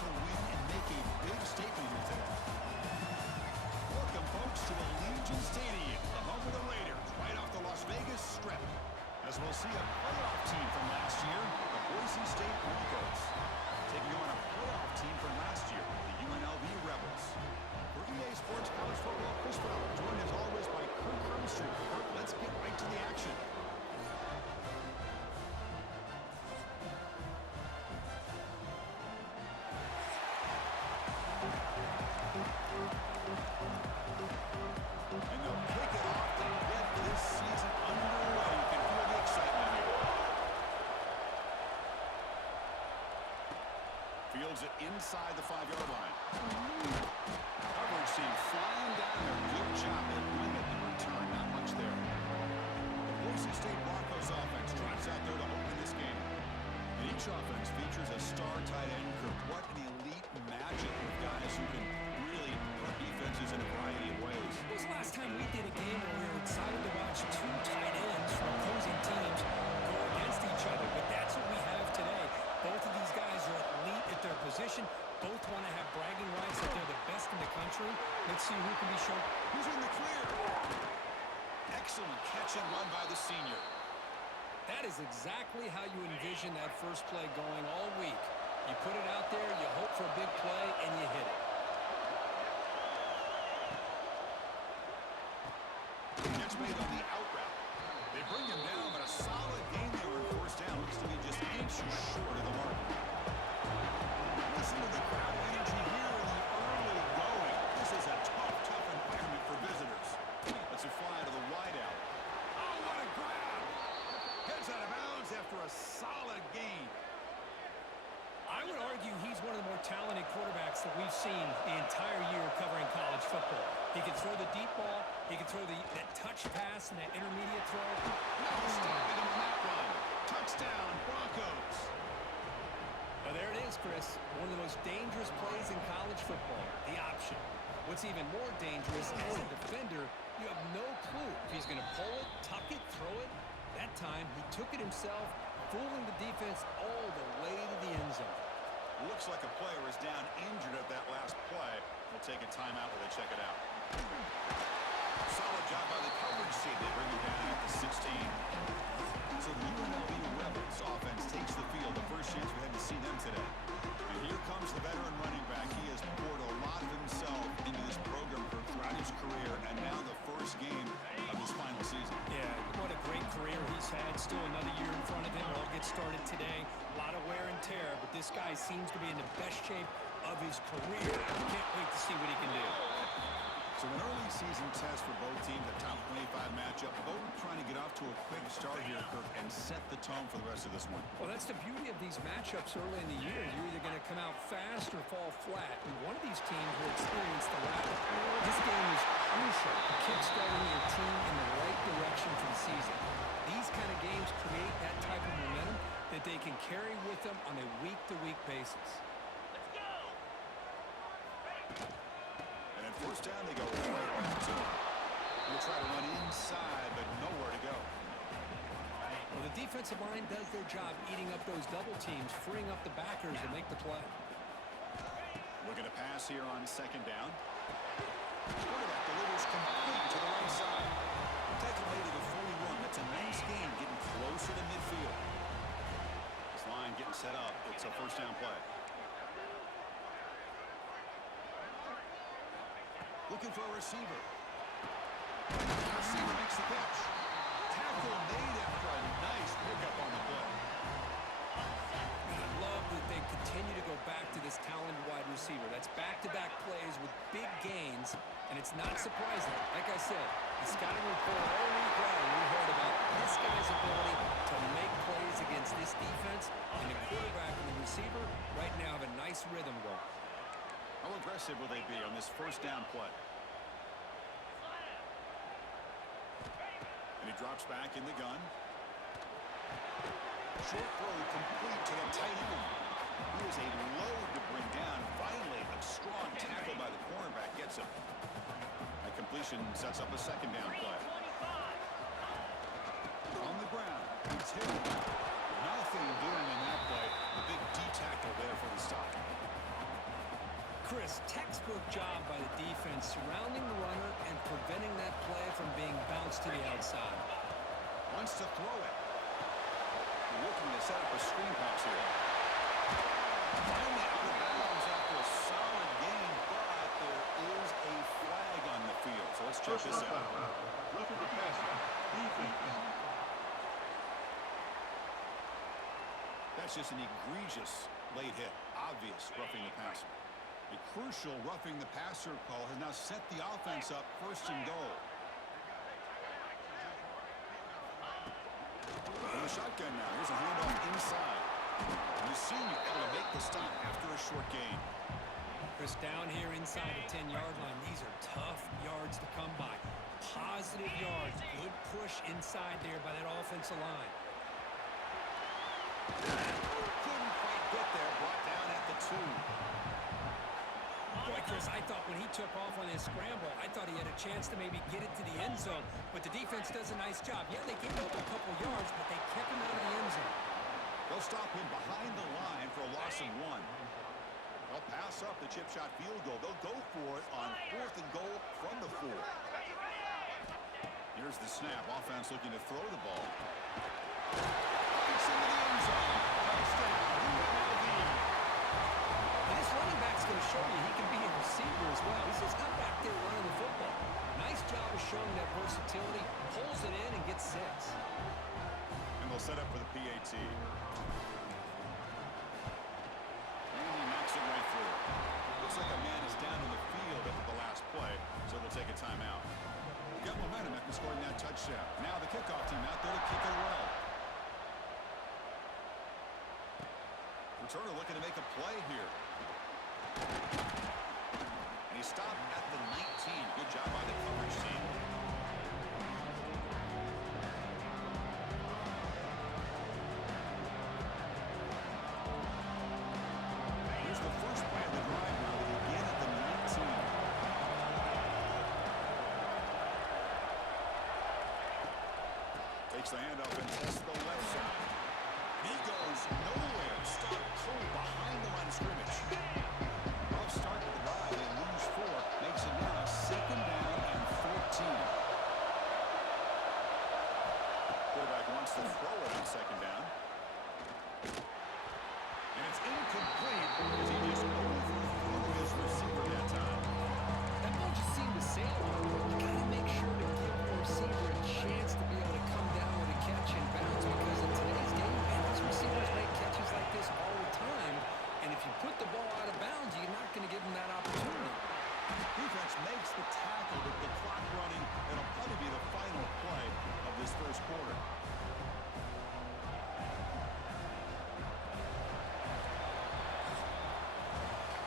to win and make a big statement here today. Welcome, folks, to Allegiant Stadium, the home of the Raiders, right off the Las Vegas Strip. As we'll see a playoff team from last year, the Boise State Broncos, taking on a playoff team from last year, the UNLV Rebels. For EA Sports College Football, Chris Fowler, joined as always by Kirk Hermstreet. Kirk, let's get right to the action. And they'll kick it off to get this season underway. You can feel the excitement here. Fields it inside the 5-yard line. Coverage team flying down there. Good job at doing it in return. Not much there. The Boise State Broncos offense trots out there to open this game. And each offense features a star tight end. What an elite matchup with guys who can really put defenses in a variety of ways. When was the last time we did a game where we were excited to watch two tight ends from opposing teams go against each other? But that's what we have today. Both of these guys are elite at their position. Both want to have bragging rights that they're the best in the country. Let's see who can be shown. Who's in the clear? Excellent catch and run by the senior. That is exactly how you envision that first play going all week. You put it out there, you hope for a big play, and you hit it. Catch made on the out route. They bring him down, but a solid gain there on first down. Looks to be just inches short of the mark. Listen to the crowd energy here in the early going. This is a tough environment for visitors. Let's it fly to the wideout. Oh, what a grab! Heads out of bounds after a solid gain. I would argue he's one of the more talented quarterbacks that we've seen the entire year covering college football. He can throw the deep ball. He can throw that touch pass and that intermediate throw. No stopping him on that run. Touchdown, Broncos. Well, there it is, Chris. One of the most dangerous plays in college football, the option. What's even more dangerous, as a defender, you have no clue if he's going to pull it, tuck it, throw it. That time, he took it himself, fooling the defense all the way to the end zone. Looks like a player is down injured at that last play. We'll take a timeout while they check it out. Solid job by the coverage team. They bring him down at the 16. So the UNLV Rebels offense takes the field. The first chance we had to see them today. And here comes the veteran running back. He has poured a lot of himself into this program throughout his career, and now the first game of his final season. Yeah, what a great career he's had. Still another year in front of him. It all gets started today. A lot of wear and tear, but this guy seems to be in the best shape of his career. Can't wait to see what he can do. So an early season test for both teams, a top 25 matchup. Both trying to get off to a quick start here, Kirk, and set the tone for the rest of this one. Well, that's the beauty of these matchups early in the year. You're either going to come out fast or fall flat. And one of these teams will experience the latter. This game is crucial for kickstarting your team in the right direction for the season. These kind of games create that type of momentum that they can carry with them on a week-to-week basis. First down, they go right back to him. We'll try to run inside, but nowhere to go. Well, the defensive line does their job eating up those double teams, freeing up the backers to make the play. Looking to pass here on second down. Quarterback delivers complete to the right side. Taken away to the 41. That's a nice game, getting closer to midfield. This line getting set up. It's a first down play. Looking for a receiver. The receiver makes the catch. Tackle made after a nice pickup on the play. I love that they continue to go back to this talented wide receiver. That's back-to-back plays with big gains, and it's not surprising. Like I said, the scouting report all week long, we heard about this guy's ability to make plays against this defense, and the quarterback and the receiver right now have a nice rhythm going. How aggressive will they be on this first down play? And he drops back in the gun. Short throw complete to the tight end. He was a load to bring down. Finally, a strong tackle by the cornerback gets him. That completion sets up a second down play. On the ground, he's hit. Nothing doing in that play. The big D tackle there for the stop. pass. Textbook job by the defense, surrounding the runner and preventing that play from being bounced to the outside. Wants to throw it. Looking to set up a screen pass here. Finally out of bounds after a solid game, but there is a flag on the field. So let's check this out. Roughing the passer. Defense. That's just an egregious late hit. Obvious roughing the passer. A crucial roughing the passer call has now set the offense up first and goal. In the shotgun now. Here's a handoff inside. Mussini able to make the stop after a short gain. Chris, down here inside the 10-yard line, these are tough yards to come by. Positive yards. Good push inside there by that offensive line. Couldn't quite get there. Brought down at the 2. Boy, Chris, I thought when he took off on his scramble, I thought he had a chance to maybe get it to the end zone. But the defense does a nice job. Yeah, they gave up a couple yards, but they kept him out of the end zone. They'll stop him behind the line for a loss of 1. They'll pass up the chip shot field goal. They'll go for it on 4th and goal from the 4. Here's the snap. Offense looking to throw the ball. It's into the end zone. Touchdown. Unlv. And this running back's going to show you he can be a receiver as well. He's just not back there running the football. Nice job of showing that versatility. Pulls it in and gets 6. And they'll set up for the PAT. And he knocks it right through. Looks like a man is down in the field after the last play, so they'll take a timeout. Got momentum after scoring that touchdown. Now the kickoff team out there to kick it away. Returner looking to make a play here. And he stopped at the 19. Good job by the coverage team. Here's the first play of the drive now. They begin at the 19. Takes the handoff and tests the left side. He goes nowhere. Stop cold behind the line of scrimmage. Rough start to the drive. They lose 4. Makes it now 2nd down and 14. Quarterback wants to throw it on 2nd down. And it's incomplete as he just overthrew his receiver that time. That ball just seemed to sail on. You got to make sure to give your receiver a chance to be able to come down with a catch and bounce, because in today's game, man, those receivers make catches like this all the time. And if you put the ball out of bounds, you're not going to give them that opportunity. Defense makes the tackle with the clock running. It'll probably be the final play of this first quarter.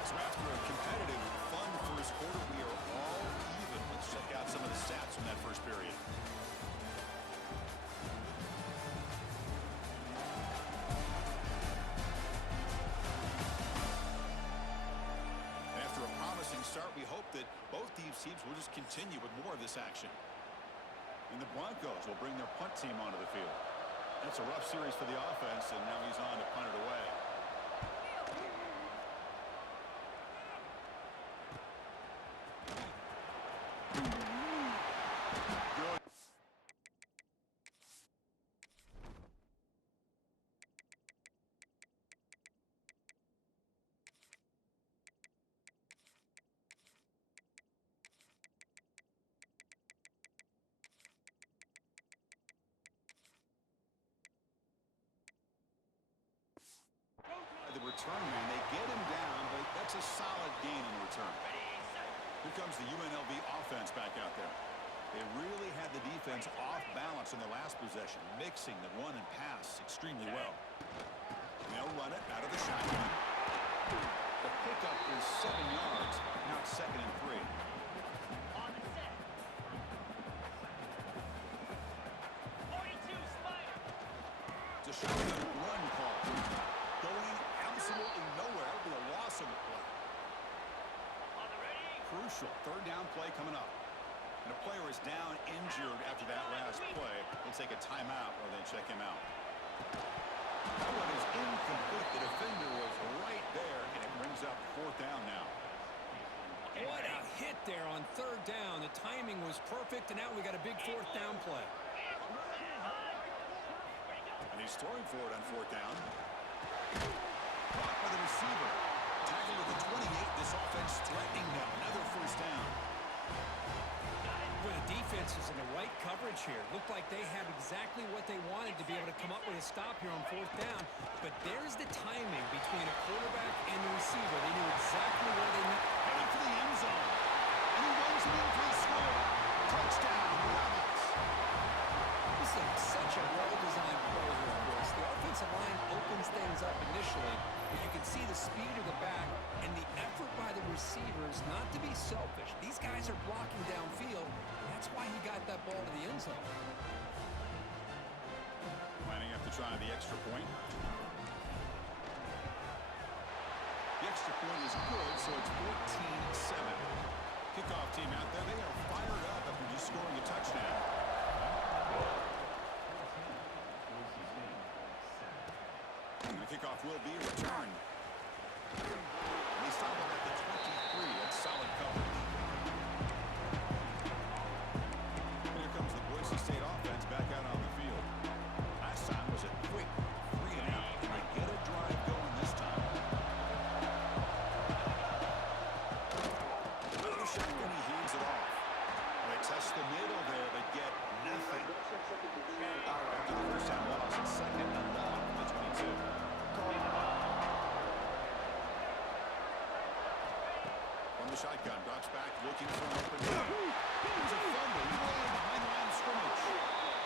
So after a competitive, fun first quarter, we are all even. Let's check out some of the stats from that first period. After a promising start, we hope that both these teams will just continue with more of this action. And the Broncos will bring their punt team onto the field. That's a rough series for the offense, and now he's on to punt it away. Good. The return man, they get him down, but that's a solid gain in return. Here comes the UNLV offense back out there. They really had the defense off balance in their last possession, mixing the run and pass extremely well. And they'll run it out of the shotgun. The pickup is 7 yards. Now it's 2nd and 3. It's a shotgun run call. Going absolutely nowhere. That'll be a loss of the play. Crucial 3rd down play coming up. And a player is down injured after that last play. They'll take a timeout or they check him out. That one is incomplete. The defender was right there, and it brings up 4th down now. timing was perfect, and now we got a big fourth down play. And he's throwing for it on fourth down. Caught by the receiver. Tackled at the 28. This offense threatening them. Another first down. Well, the defense is in the right coverage here. Looked like they had exactly what they wanted to be able to come up with a stop here on fourth down. But there's the timing between a quarterback and the receiver. They knew exactly where they need. Heading for the end zone. And he runs it in for the score. Touchdown, Ravens. This is such a well-designed play here, of course. The offensive line opens things up initially, but you can see the speed of the back and the effort by the receivers not to be selfish. These guys are blocking downfield. That's why he got that ball to the end zone. Lining up to try the extra point. The extra point is good, so it's 14-7. Kickoff team out there, they are fired up after just scoring a touchdown. And the kickoff will be returned. And they stop him at the 23. That's solid coverage. Here comes the Boise State offense back out on the field. Last time was a quick 3-and-out. Can they get a drive going this time? Little shotgun, he hands it off. They test the middle there, but get nothing. After the first time loss, it's second and long from the 22. From the shotgun, drops back, looking for an open field. There's a fumble. He's laying behind the line of scrimmage.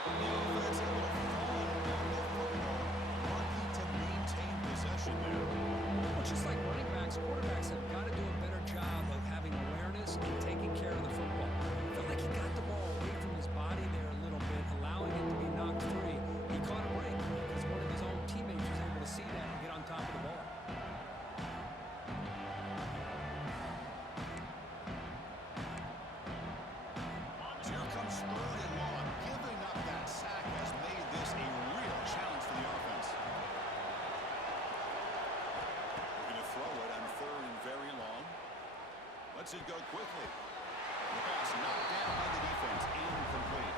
The offense able to fall on the football, lucky to maintain possession there. Well, just like running backs, quarterbacks have got to do a better job of having awareness and taking care of the football. I felt like he got the ball away from his body there a little bit, allowing it to be knocked free. He caught a break because one of his own teammates was able to see that and get on top of the ball. Here comes third and long. Giving up that sack has made this a real challenge for the offense. Looking to throw it on third and very long. Lets it go quickly. The pass knocked down by the defense. Incomplete.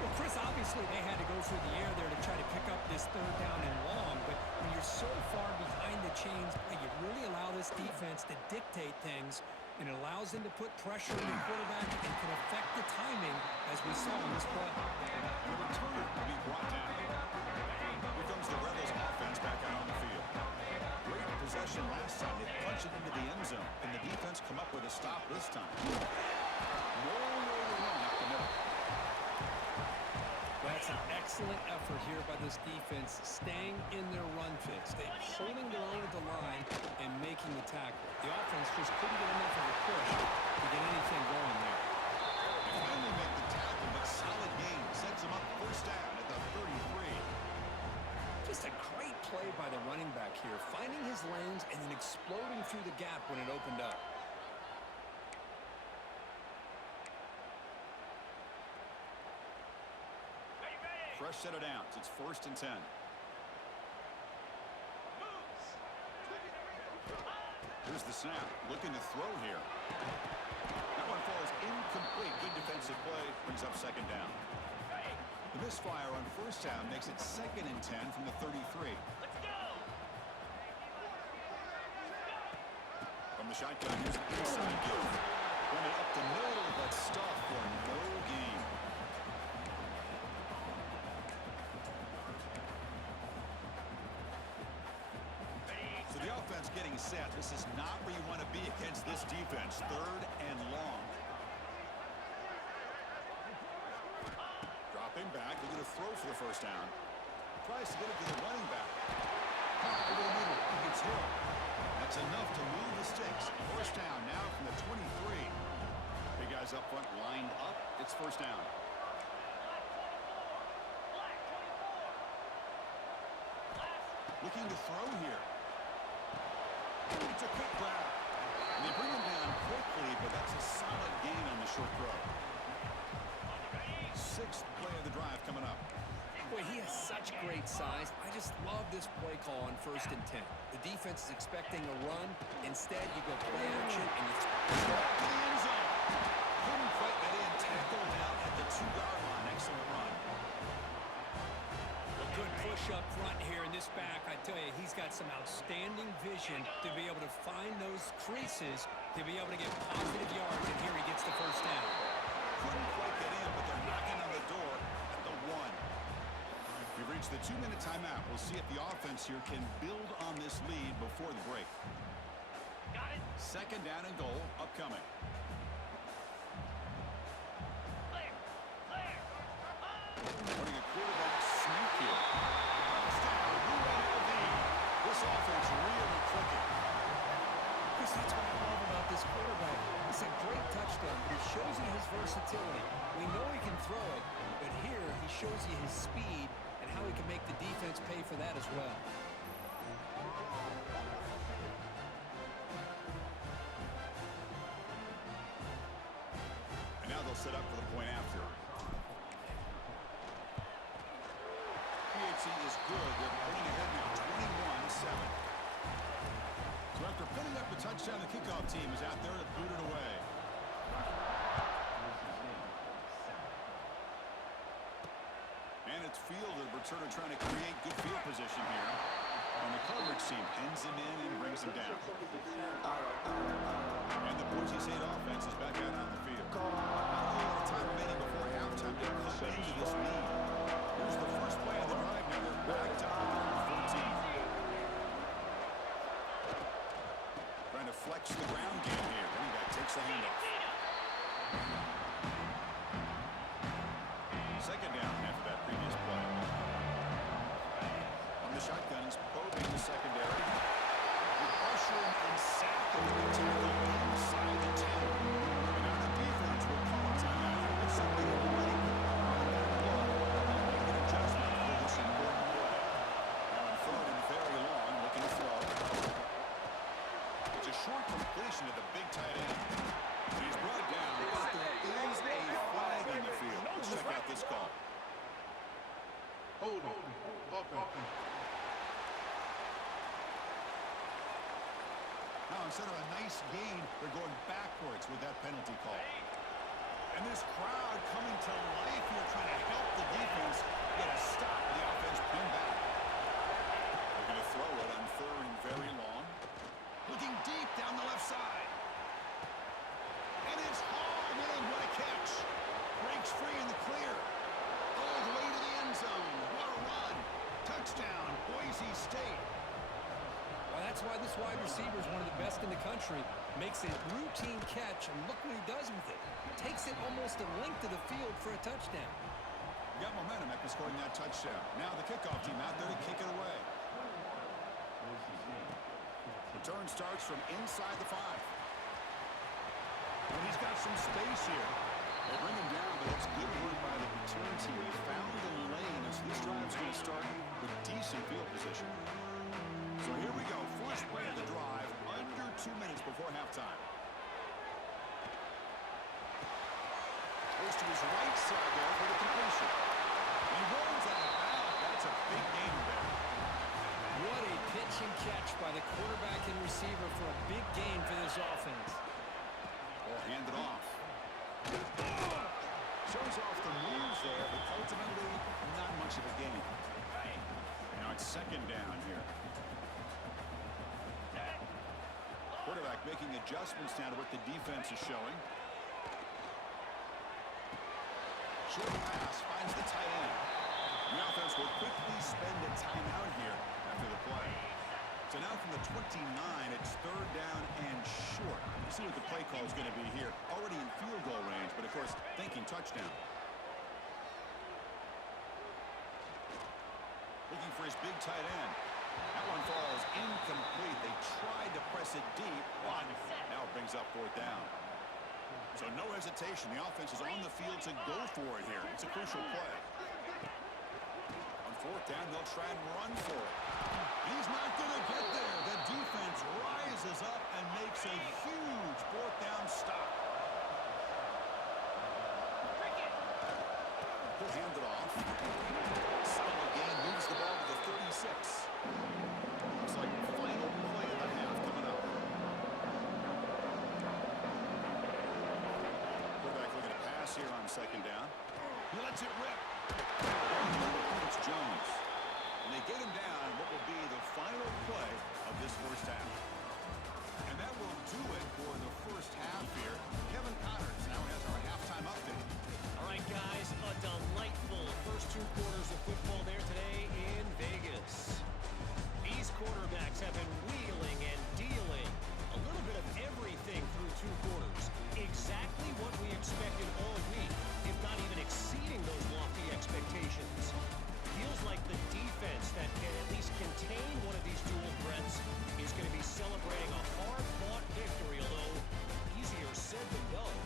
Well, Chris, obviously they had to go through the air there to try to pick up this third down and long, but when you're so far behind the chains, you really allow this defense to dictate things, and it allows them to put pressure on the quarterback and can affect the timing, as we saw in this play. And the return will be brought down. Here comes the Rebels offense back out on the field. Great possession last time. They punch it into the end zone. Can the defense come up with a stop this time? Nowhere to run up the middle. That's an excellent effort here by this defense, staying in their run fix. They're holding their own at the line and making the tackle. The offense just couldn't get enough of a push to get anything going there. They finally make the tackle, but solid gain sets them up first down at the 33. Just a great play by the running back here, finding his lanes and then exploding through the gap when it opened up. Fresh set of downs. It's 1st and 10. Here's the snap. Looking to throw here. That one falls incomplete. Good defensive play. Brings up second down. The misfire on first down makes it 2nd and 10 from the 33. From the shotgun, here's an inside give. Running up the middle, but stuff for no gain. So the offense getting set. This is not where you want to be against this defense. 3rd and long. Dropping back, looking to throw for the first down. Tries to get it to the running back. Over the middle, he gets hit. That's enough to move the sticks. First down now from the 23. Big guys up front lined up. It's first down. Looking to throw here. It's a quick grab. And they bring him down quickly, but that's a solid gain on the short throw. 6th play of the drive coming up. Boy, he has such great size. I just love this play call on 1st and 10. The defense is expecting a run. Instead, you go play action and you to the end zone. 2-yard line. Excellent run. A good push up front here in this back. I tell you, he's got some outstanding vision to be able to find those creases, to be able to get positive yards, and here he gets the first down. Couldn't quite get in, but they're knocking on the door at the 1. We've reached the 2-minute timeout. We'll see if the offense here can build on this lead before the break. Got it. Second down and goal upcoming. Clear. Clear. Running a quarterback sneak here. Touchdown, UNLV. This offense really clicking. Chris, that's what I love about this quarterback. It's a great touchdown, but it shows you his versatility. We know he can throw it, but here he shows you his speed and how he can make the defense pay for that as well. And now they'll set up for the point after. PHC is good. They're pulling ahead now, 21-7. So after putting up a touchdown, the kickoff team is out there to boot it away. And it's fielded. Returner trying to create good field position here. And the coverage team pins him in and brings him down. And the Boise State offense is back out on the field. Not a whole lot of time remaining before halftime to cut into this lead. Here's the first play of the drive. Now they're backed up at 14. Trying to flex the ground game here. Running back takes the handoff. Second down after that previous play. On the shotguns, probing the secondary. With pressure and sack of the tackle inside the 10. And now the defense will call a timeout. It's something ready to make an adjustment for this important play. Now on third and very long, looking to throw. It's a short completion to the big tight end. He's brought down, but there is a flag in the field. Let's check out this call. Hold on. Offense. Now, instead of a nice gain, they're going backwards with that penalty call. And this crowd coming to life here, trying to help the defense get a stop. The offense pinned back. They're going to throw it on third and very long. Looking deep down the left side. And it's hauled in. What a catch. Breaks free in the clear. All the way to the end zone. What a run. Touchdown, Boise State. Well, that's why this wide receiver is one of the best in the country. Makes a routine catch, and look what he does with it. Takes it almost a length of the field for a touchdown. Got momentum after scoring that touchdown. Now the kickoff team out there to kick it away. Return starts from inside the 5. And he's got some space here. They bring him down, but it's good work by the return team. He found the lane as this drive's going to start with decent field position. So here we go. First play of the drive, under 2 minutes before halftime. Goes to his right side there for the completion. And he rolls out of bounds. That's a big gain there. What a pitch and catch by the quarterback and receiver for a big gain for this offense. Ball handed off. Shows off the moves there, but ultimately not much of a gain. Now it's second down here. Quarterback making adjustments now to what the defense is showing. Short pass finds the tight end. The offense will quickly spend a timeout here after the play. So now from the 29, it's third down and short. We'll see what the play call is going to be here. Already in field goal range, but of course, thinking touchdown. Looking for his big tight end. That one falls incomplete. They tried to press it deep, but now it brings up fourth down. So no hesitation. The offense is on the field to go for it here. It's a crucial play. On fourth down, they'll try and run for it. He's not going to get there. The defense rises up and makes a huge fourth down stop. He'll hand it off. Solid gain, moves the ball to the 36. Looks like the final play of the half coming up. Quarterback looking to pass here on second down. He lets it rip. It's Jones. And they get him down what will be the final play of this first half. And that will do it for the first half here. Kevin Connors now has our halftime update. All right, guys, a delightful first 2 quarters of football there today in Vegas. These quarterbacks have been wheeling and dealing. A little bit of everything through 2 quarters. Exactly what we expected all week, if not even exceeding those lofty expectations. Feels like the defense that can at least contain one of these dual threats is going to be celebrating a hard-fought victory, although easier said than done.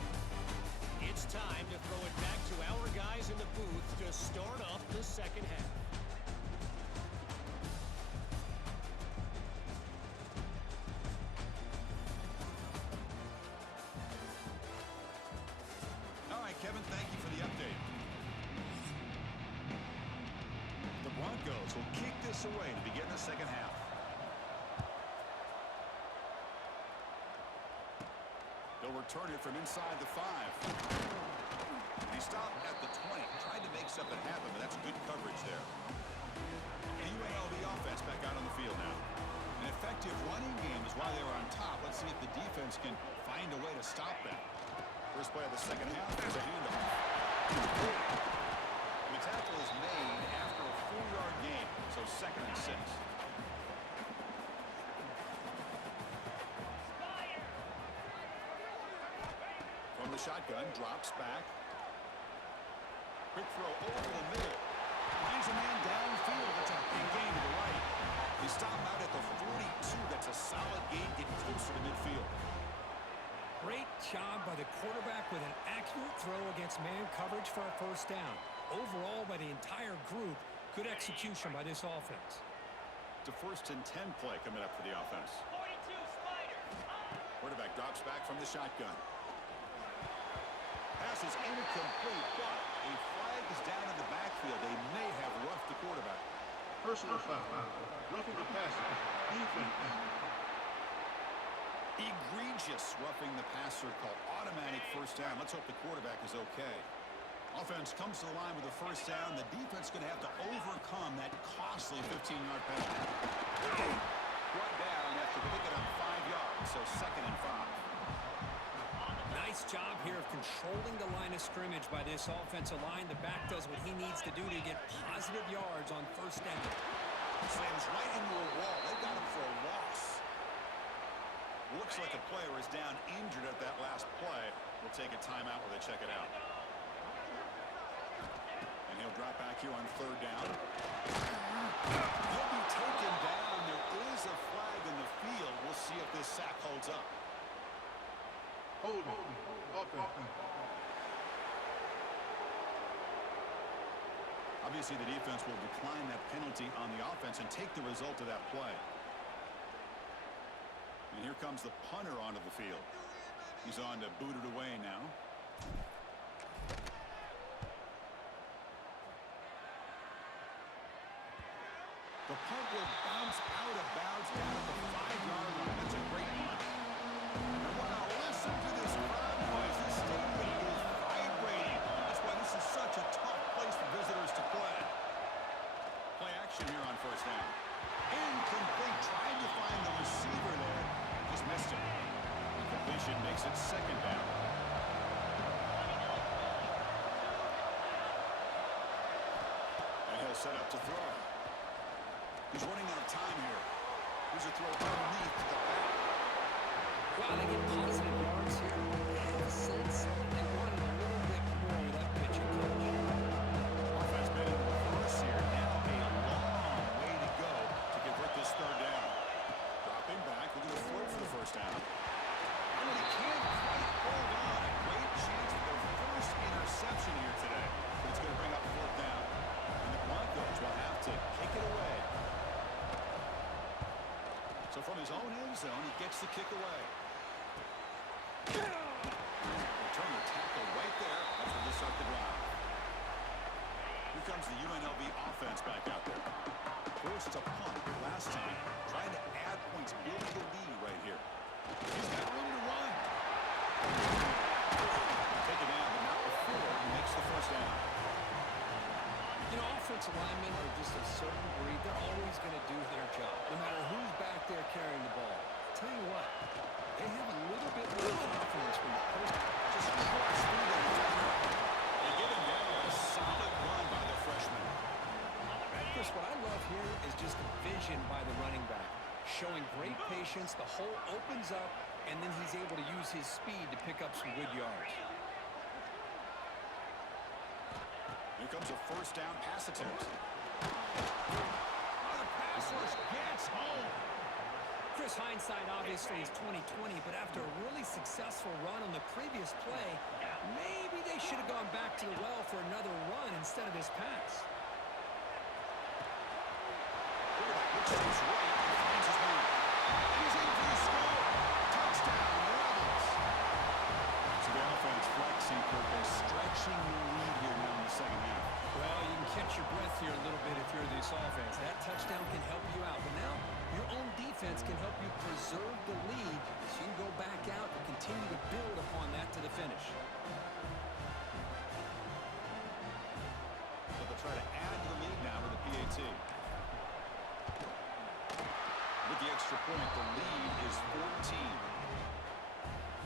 It's time to throw it back to our guys in the booth to start up the second half. All right, Kevin, thank you for the update. The Broncos will kick this away to begin the second half. They'll return it from inside the 5. He stopped at the 20. Tried to make something happen, but that's good coverage there. The UNLV offense back out on the field now. An effective running game is why they were on top. Let's see if the defense can find a way to stop that. First play of the second half is a handoff. And the tackle is made after a 4-yard gain, so 2nd and 6. From the shotgun, drops back. Quick throw over the middle. Finds a man downfield. That's a big gain to the right. They stop him out at the 42. That's a solid gain, getting closer to midfield. Great job by the quarterback with an accurate throw against man coverage for a first down. Overall, by the entire group, good execution by this offense. It's a 1st and 10 play coming up for the offense. 42, Spider. Quarterback drops back from the shotgun. Pass is incomplete, but a flag is down in the backfield. They may have roughed the quarterback. Personal foul. Roughing the passer. Defense. Egregious roughing the passer call. Automatic first down. Let's hope the quarterback is okay. Offense comes to the line with a first down. The defense is going to have to overcome that costly 15-yard penalty. Brought down after picking up 5 yards, so 2nd and 5. Nice job here of controlling the line of scrimmage by this offensive line. The back does what he needs to do to get positive yards on first down. Slams right into a wall. They got him for a loss. Looks like a player is down injured at that last play. We'll take a timeout while they check it out. And he'll drop back here on 3rd down. He'll be taken down. There is a flag in the field. We'll see if this sack holds up. Holding. Offense. Obviously, the defense will decline that penalty on the offense and take the result of that play. And here comes the punter onto the field. He's on to boot it away now. The punt will bounce out of bounds down at the 5-yard line. That's a great punt. And wow, listen to this crowd noise. This stadium is vibrating. That's why this is such a tough place for visitors to play. Play action here on first down. Incomplete. Trying to find the receiver there. Just missed him. Completion makes it 2nd down. And he'll set up to throw. He's running out of time here. Here's a throw underneath to the back. While they get positive yards here, I have a sense they wanted a little bit more with that pitching coach. Offense been in reverse here. Now a long way to go to convert this 3rd down. Dropping back. We're going to throw for the first down. And he can't quite hold on. A great chance for their first interception here today. But it's going to bring up 4th down. And the Broncos will have to kick it away. So from his own end zone, he gets the kick away. Return the tackle right there. That's where they start the drive. Here comes the UNLV offense back out there. Forced to punt last time. Trying to add points, build the lead right here. He's got room to run. Take it down, but not before he makes the first down. showing great patience. The hole opens up, and then he's able to use his speed to pick up some good yards. Here comes a first down pass attempt. Oh, the pass rush gets home. Chris, hindsight obviously is 20/20, but after a really successful run on the previous play, maybe they should have gone back to the well for another run instead of this pass. Looks to his right and finds his man. And he's in for the score. Touchdown, Rebels. So the offense flexing purpose, stretching the lead here now in the second half. Well, you can catch your breath here a little bit if you're this offense. That touchdown can help you out, but now your own defense can help you preserve the lead so you can go back out and continue to build upon that to the finish. But they'll try to add to the lead now with the PAT. With the extra point, the lead is 14.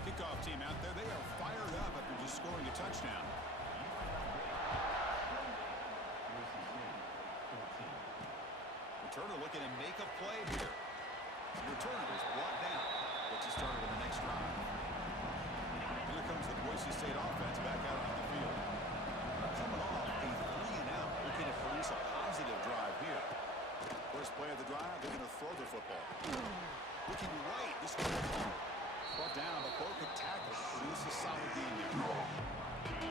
Kickoff team out there, they are fired up after just scoring a touchdown. Returner looking to make a play here. The returner is brought down. Gets you started in the next drive. Here comes the Boise State offense back out on the field. Coming off a 3-and-out, looking to produce a positive drive here. First play of the drive, they're going to throw the football. Looking right, this one brought down, but both could tackle. Produce a solid game there.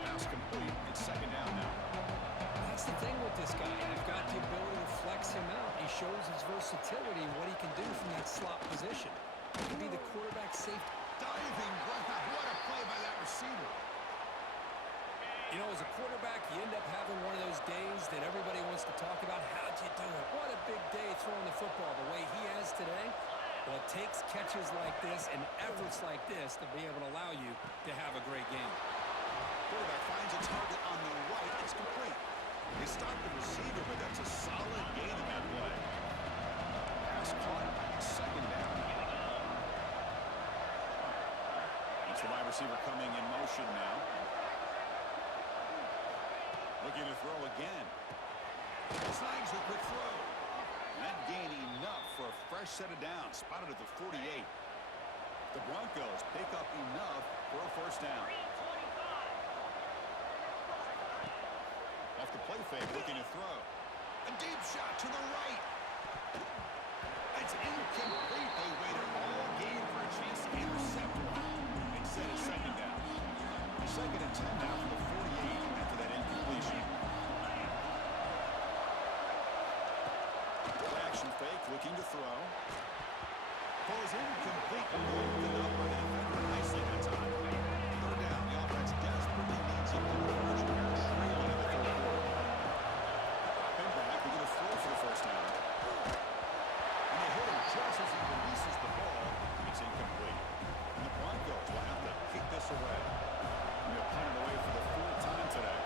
Pass complete. It's second down now. That's the thing with this guy. You've got the ability to flex him out. He shows his versatility and what he can do from that slot position. He can be the quarterback safety. Diving, what a play by that receiver. You know, as a quarterback, you end up having one of those days that everybody wants to talk about. How'd you do it? What a big day throwing the football the way he has today. Well, it takes catches like this and efforts like this to be able to allow you to have a great game. Quarterback finds a target on the right. It's complete. They stop the receiver, but that's a solid gain in that play. Pass caught. Second down. It's the wide receiver coming in motion now. Looking to throw again. Snags a quick throw. That gain enough for a fresh set of downs. Spotted at the 48. The Broncos pick up enough for a first down. Off the play fake, looking to throw. A deep shot to the right. It's incomplete. They waited all game for a chance to intercept one. Instead, it's second down. Second and 10 now for the 48 after that incompletion. Action fake, looking to throw. Ball is incomplete. Lifted up by the defender nicely that time. Third down. The offense desperately needs a conversion here, trailing in the third quarter. Been back. We're going to throw for the first down. And they hit him just as he releases the ball. It's incomplete. And the Broncos will have to kick this away. And they'll punt it away for the fourth time today.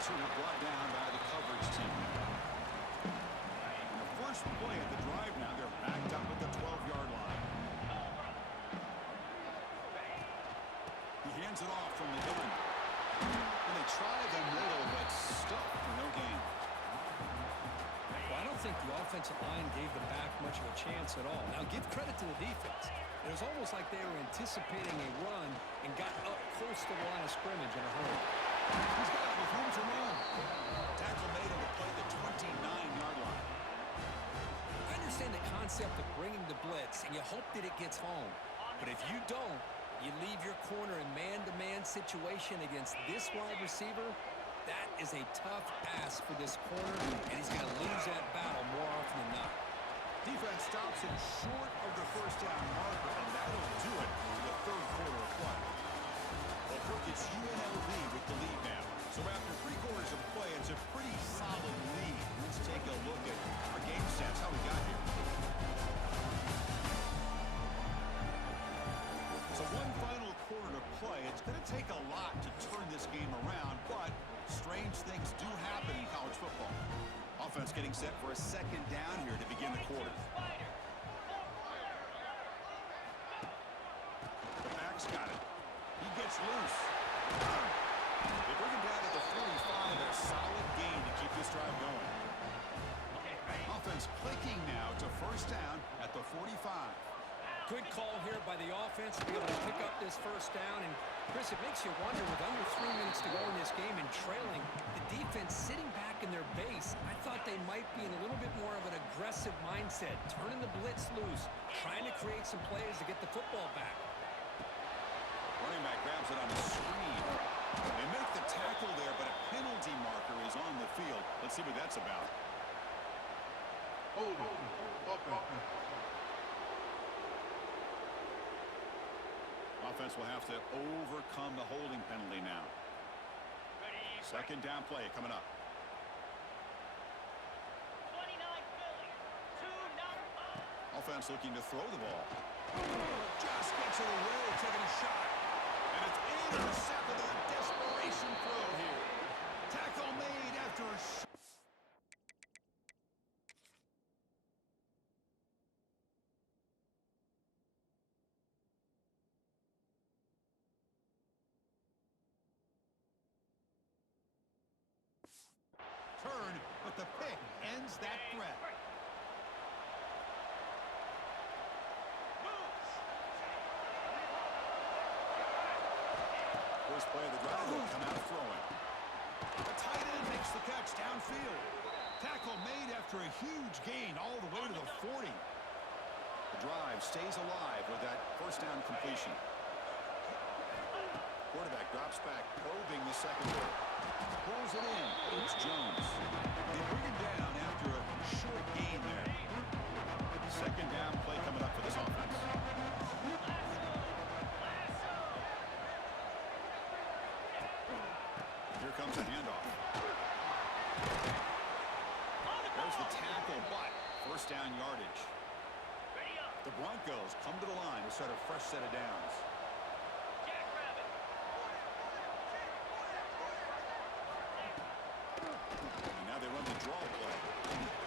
Returner brought down by the coverage team. And the first play of the drive now, they're backed up at the 12-yard line. He hands it off from the gun. And they try the middle, but stuck for no gain. Well, I don't think the offensive line gave the back much of a chance at all. Now, give credit to the defense. It was almost like they were anticipating a run and got up close to the line of scrimmage in a hurry. He's got it with room to run. Tackle made him to play the 29-yard line. I understand the concept of bringing the blitz, and you hope that it gets home. But if you don't, you leave your corner in man-to-man situation against this wide receiver. That is a tough ask for this corner, and he's going to lose that battle more often than not. Defense stops him short of the first down marker, and that'll do it for the third quarter of play. Well, Brooke, it's Unlv with the lead now. So after 3 quarters of play, it's a pretty solid lead. Let's take a look at our game stats, how we got here. So one final quarter to play. It's going to take a lot to turn this game around, but strange things do happen in college football. Offense getting set for a second down here to begin the quarter. The back's got it. He gets loose. They bring him down at the 45. Offense clicking now to first down at the 45. Good call here by the offense to be able to pick up this first down. And, Chris, it makes you wonder, with under 3 minutes to go in this game and trailing, the defense sitting back in their base, I thought they might be in a little bit more of an aggressive mindset, turning the blitz loose, trying to create some plays to get the football back. Running back grabs it on the screen. They make the tackle there, but a penalty marker is on the field. Let's see what that's about. Holding. Offense. Offense will have to overcome the holding penalty now. Second down play coming up. 29 Philly. 2-0. Offense looking to throw the ball. Just gets it away, taking a shot. And it's intercepted with a desperation throw here. Tackle made after a shot. Turn, but the pick ends that threat. First play of the drive will come out throwing. The tight end makes the catch downfield. Tackle made after a huge gain all the way to the 40. The drive stays alive with that first down completion. Quarterback drops back, probing the secondary. Pulls it in. It's Jones. They bring it down after a short gain there. Second down play coming up for this offense. Here comes a handoff. There's the tackle, but first down yardage. The Broncos come to the line to start a fresh set of downs. And now they run the draw play.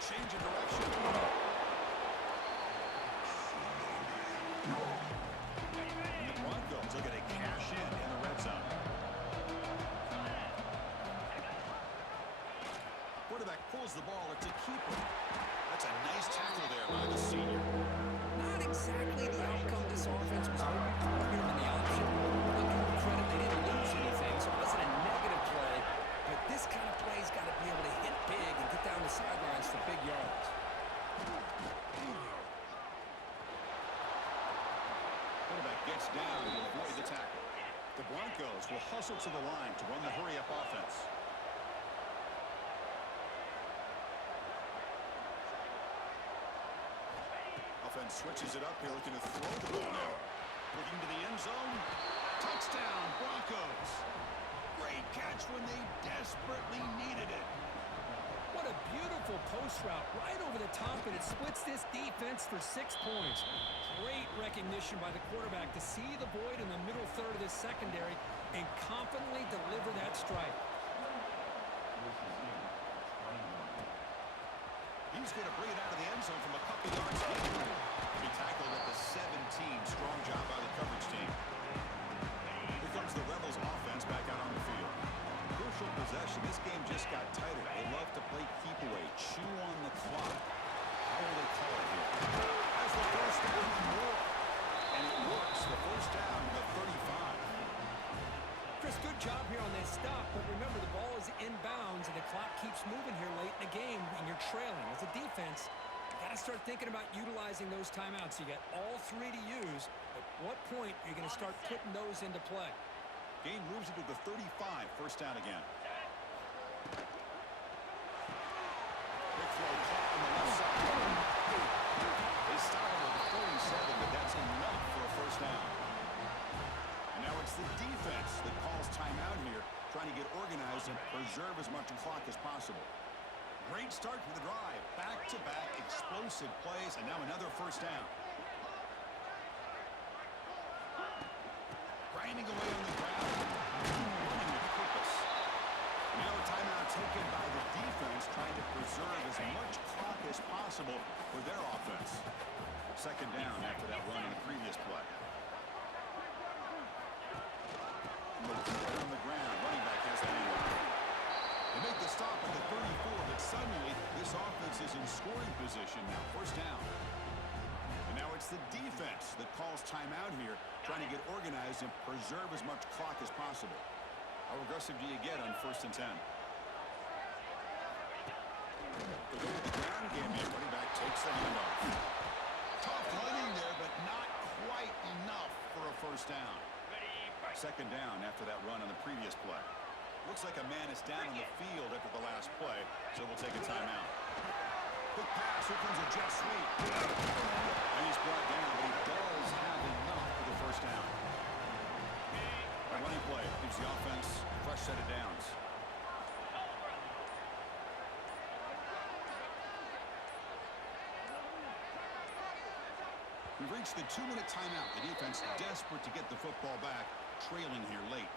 Change of direction. And the Broncos are going to cash in the red zone. Quarterback pulls the ball. It's a keeper. That's a nice tackle there by the senior. Not exactly the outcome this offense was hoping for. Given the option, I'll give them credit, they didn't lose anything, so it wasn't a negative play. But this kind of play's got to be able to hit big and get down the sidelines for big yards. Quarterback gets down to avoid the tackle. The Broncos will hustle to the line to run the hurry-up offense. Offense switches it up here, looking to throw the ball now. Looking to the end zone. Touchdown, Broncos. Great catch when they desperately needed it. What a beautiful post route right over the top, and it splits this defense for 6 points. Great recognition by the quarterback to see the void in the middle third of this secondary and confidently deliver that strike. He's going to bring it out of the end zone from a couple yards in. He tackled at the 17. Strong job by the coverage team. Here comes the Rebels offense back out on the field. Crucial possession. This game just got tighter. They love to play keep away, chew on the clock. How will they call it here? Has the first down and more. And it works. The first down to the 35. Chris, good job here on that stop, but remember the ball is inbounds and the clock keeps moving here late in the game and you're trailing. As a defense, you got to start thinking about utilizing those timeouts. You got all 3 to use. At what point are you going to start putting those into play? Gain moves it to the 35. First down again. Big throw caught on the left side. They stop him at the 47, but that's enough for a first down. And now it's the defense that calls timeout here, trying to get organized and preserve as much clock as possible. Great start to the drive. Back-to-back explosive plays, and now another first down. Grinding away on the ground, running with purpose. Now a timeout taken by the defense, trying to preserve as much clock as possible for their offense. Second down after that run in the previous play. On the ground, running back has the handoff. They make the the stop at the 34, but suddenly this offense is in scoring position now. First down. And now it's the defense that calls timeout here, trying to get organized and preserve as much clock as possible. How aggressive do you get on 1st and 10? They go with the ground game here. Running back takes the handoff. Tough running there, but not quite enough for a first down. Second down after that run on the previous play. Looks like a man is down on the field after the last play, so we'll take a timeout. Quick pass. Here comes a jet sweep. And he's brought down, but he does have enough for the first down. A running play gives the offense a fresh set of downs. We've reached the 2-minute timeout. The defense desperate to get the football back, trailing here late.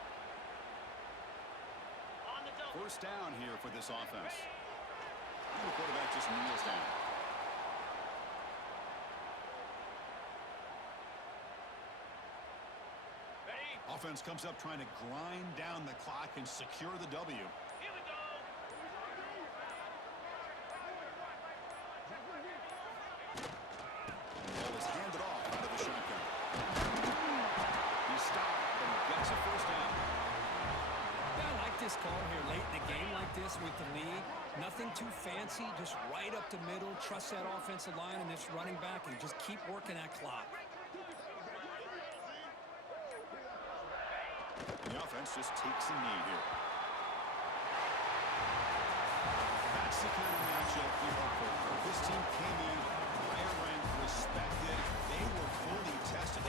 First down here for this offense. And the quarterback just kneels down. Offense comes up trying to grind down the clock and secure the W. Here we go. Ball is handed off out of the shotgun. He stopped and gets a first down. Yeah, I like this call here late in the game like this with the lead. Nothing too fancy, just right up the middle. Trust that offensive line and this running back and just keep working that clock. The offense just takes a knee here. That's the kind of matchup we hope for. This team came in higher ranked, respected. They were fully tested